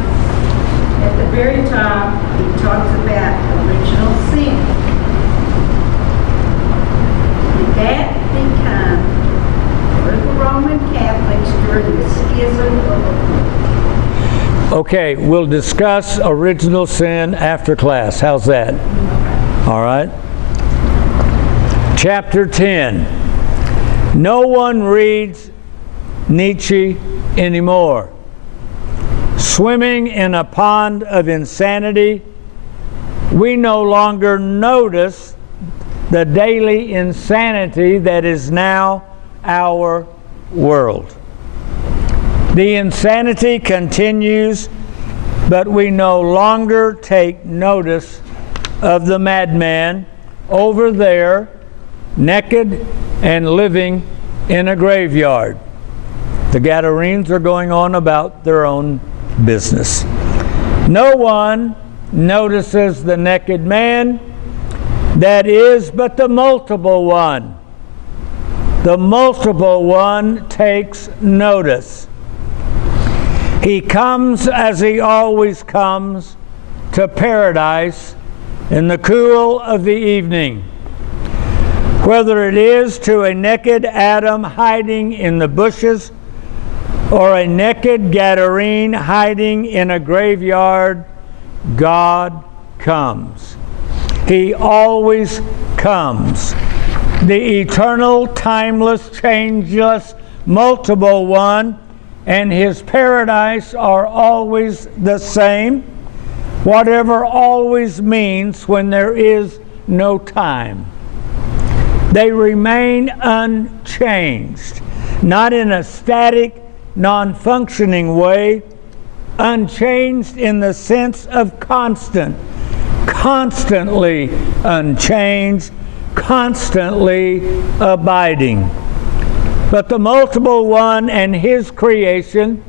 at the very top, he talks about original sin. Did that become for the Roman Catholics during the schism of Okay, we'll discuss original sin after class. How's that? All right. Chapter 10. No one reads Nietzsche anymore. Swimming in a pond of insanity, we no longer notice the daily insanity that is now our world. The insanity continues, but we no longer take notice of the madman over there, naked and living in a graveyard. The Gadarenes are going on about their own business. No one notices the naked man, that is, but the multiple one. The multiple one takes notice. He comes as he always comes to paradise in the cool of the evening. Whether it is to a naked Adam hiding in the bushes or a naked Gadarene hiding in a graveyard, God comes. He always comes. The eternal, timeless, changeless, multiple one and his paradise are always the same, whatever always means when there is no time. They remain unchanged, not in a static, non-functioning way, unchanged in the sense of constant, constantly unchanged, constantly abiding. But the multiple one and his creation,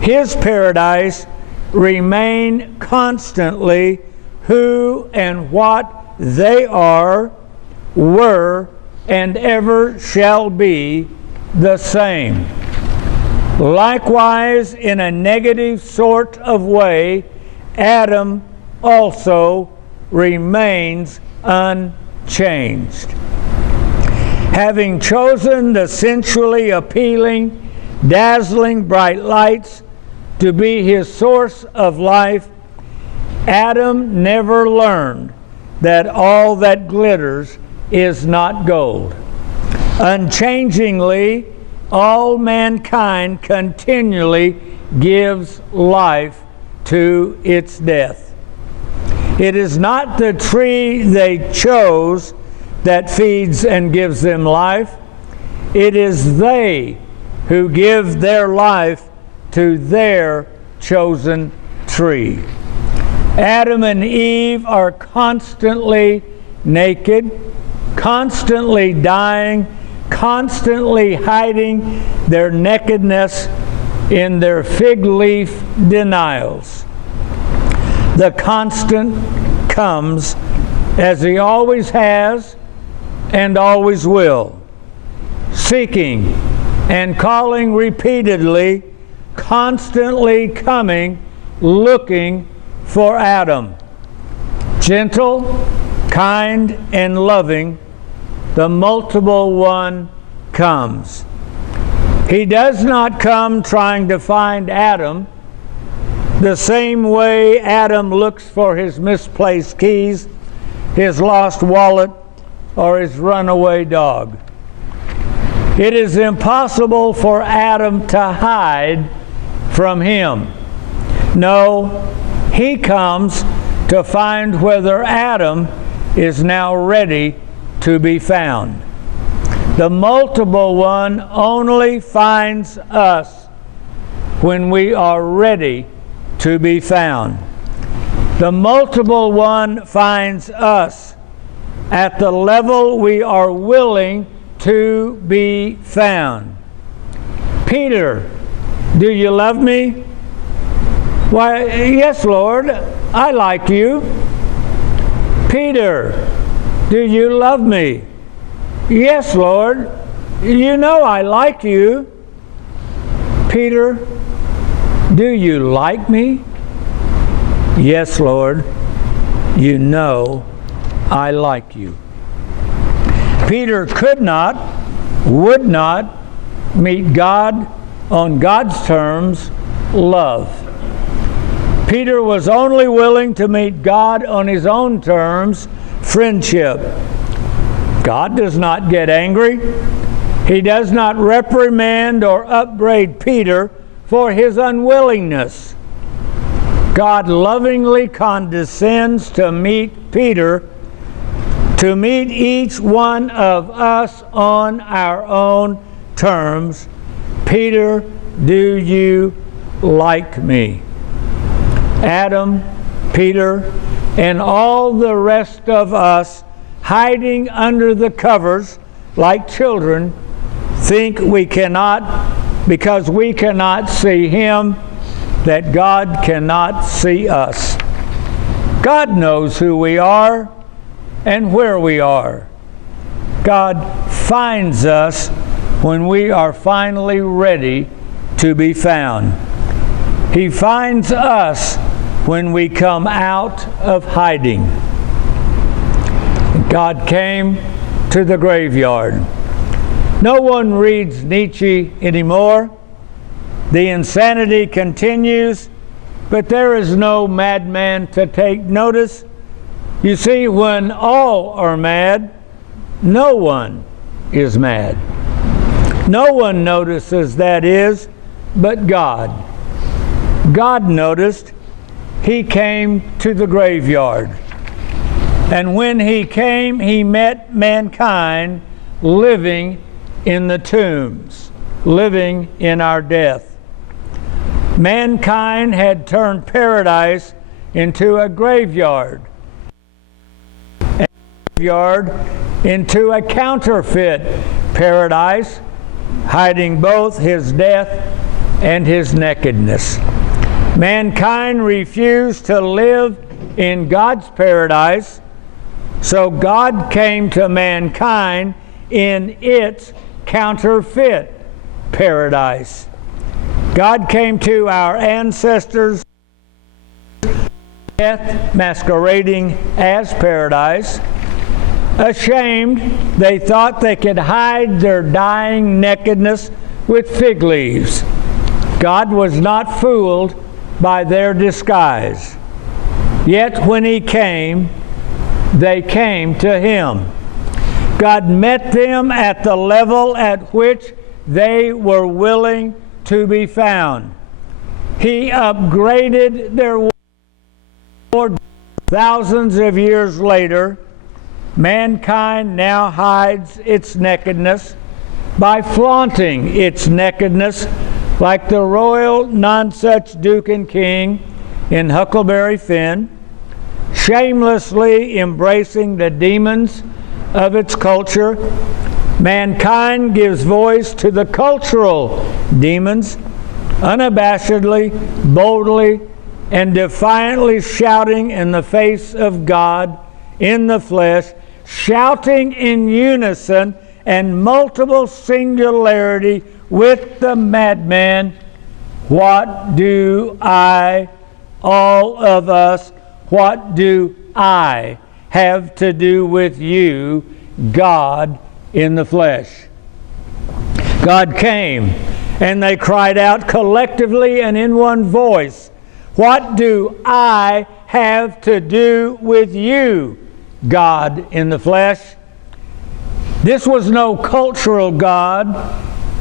his paradise, remain constantly who and what they are, were, and ever shall be the same. Likewise, in a negative sort of way, Adam also remains unchanged. Having chosen the sensually appealing, dazzling bright lights to be his source of life, Adam never learned that all that glitters is not gold. Unchangingly, all mankind continually gives life to its death. It is not the tree they chose that feeds and gives them life. It is they who give their life to their chosen tree. Adam and Eve are constantly naked, constantly dying, constantly hiding their nakedness in their fig leaf denials. The constant comes as he always has and always will, seeking and calling repeatedly, constantly coming, looking for Adam. Gentle, kind, and loving, the multiple one comes. He does not come trying to find Adam the same way Adam looks for his misplaced keys, his lost wallet, or his runaway dog. It is impossible for Adam to hide from him. No, he comes to find whether Adam is now ready to be found. The multiple one only finds us when we are ready to be found. The multiple one finds us at the level we are willing to be found. Peter, do you love me? Why, yes, Lord, I like you. Peter, do you love me? Yes, Lord, you know I like you. Peter, do you like me? Yes, Lord, you know I like you. Peter could not, would not meet God on God's terms, love. Peter was only willing to meet God on his own terms, friendship. God does not get angry. He does not reprimand or upbraid Peter for his unwillingness. God lovingly condescends to meet Peter, to meet each one of us on our own terms. Peter, do you like me? Adam, Peter, and all the rest of us hiding under the covers like children think we cannot, because we cannot see him, that God cannot see us. God knows who we are and where we are. God finds us when we are finally ready to be found. He finds us when we come out of hiding. God came to the graveyard. No one reads Nietzsche anymore. The insanity continues, but there is no madman to take notice. You see, when all are mad, no one is mad. No one notices, that is, but God. God noticed. He came to the graveyard. And when he came, he met mankind living in the tombs, living in our death. Mankind had turned paradise into a graveyard, and a graveyard into a counterfeit paradise, hiding both his death and his nakedness. Mankind refused to live in God's paradise, so God came to mankind in its counterfeit paradise. God came to our ancestors, death masquerading as paradise. Ashamed, they thought they could hide their dying nakedness with fig leaves. God was not fooled by their disguise. Yet when he came, they came to him. God met them at the level at which they were willing to be found. He upgraded their wardrobe. Thousands of years later, mankind now hides its nakedness by flaunting its nakedness like the royal nonsuch Duke and King in Huckleberry Finn, shamelessly embracing the demons of its culture. Mankind gives voice to the cultural demons, unabashedly, boldly, and defiantly shouting in the face of God in the flesh, shouting in unison and multiple singularity with the madman, what do I, all of us, what do I have to do with you, God in the flesh? God came, and they cried out collectively and in one voice, what do I have to do with you, God in the flesh? This was no cultural God.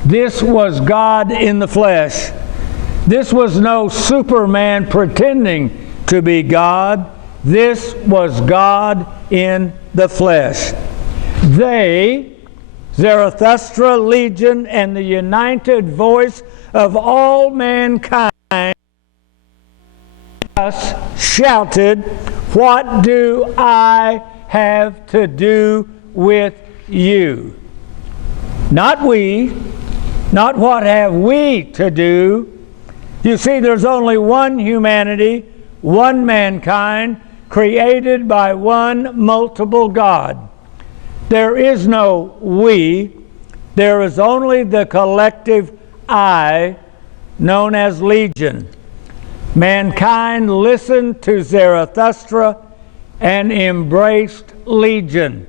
This was God in the flesh. This was no Superman pretending to be God. This was God in the flesh. They, Zarathustra, Legion, and the united voice of all mankind, shouted, what do I have to do with you? Not we, not what have we to do. You see, there's only one humanity, one mankind, created by one multiple God. There is no we. There is only the collective I, known as Legion. Mankind listened to Zarathustra and embraced Legion.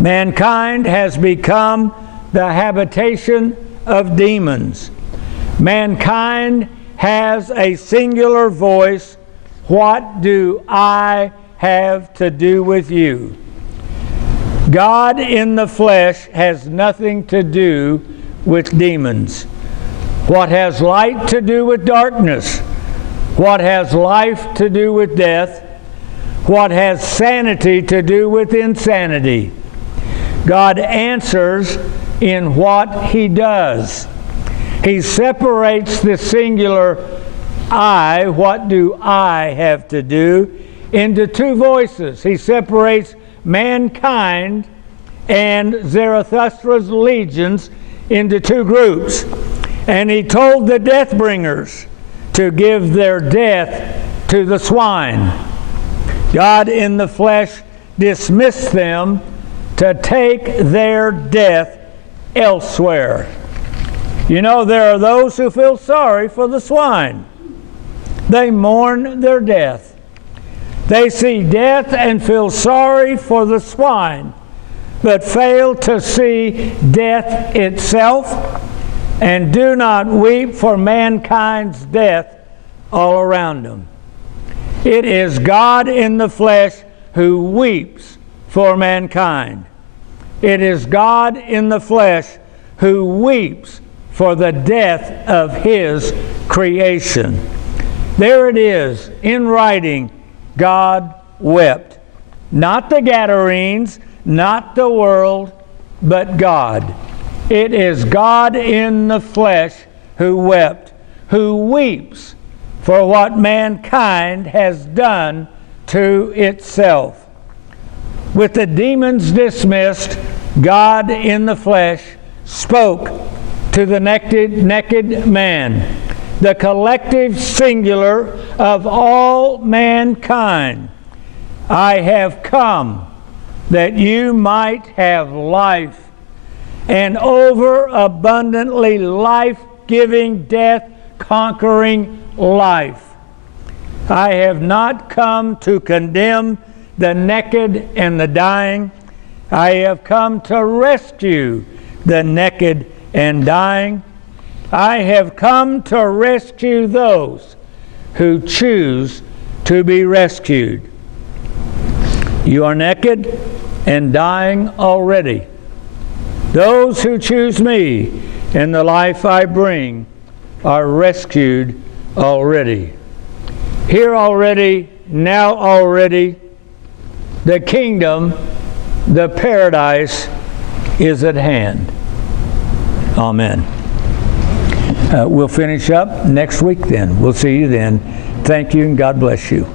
Mankind has become the habitation of demons. Mankind has a singular voice. What do I have to do with you? God in the flesh has nothing to do with demons. What has light to do with darkness? What has life to do with death? What has sanity to do with insanity? God answers in what He does. He separates the singular I, what do I have to do, into two voices. He separates mankind and Zarathustra's legions into two groups. And He told the death bringers to give their death to the swine. God in the flesh dismissed them to take their death elsewhere. You know, there are those who feel sorry for the swine. They mourn their death. They see death and feel sorry for the swine, but fail to see death itself and do not weep for mankind's death all around them. It is God in the flesh who weeps for mankind. It is God in the flesh who weeps for the death of His creation. There it is, in writing, God wept. Not the Gadarenes, not the world, but God. It is God in the flesh who wept, who weeps for what mankind has done to itself. With the demons dismissed, God in the flesh spoke to the naked man, the collective singular of all mankind. I have come that you might have life, and overabundantly life-giving, death-conquering life. I have not come to condemn the naked and the dying. I have come to rescue the naked and dying. I have come to rescue those who choose to be rescued. You are naked and dying already. Those who choose me and the life I bring are rescued already. Here already, now already, the kingdom, the paradise is at hand. Amen. We'll finish up next week then. We'll see you then. Thank you and God bless you.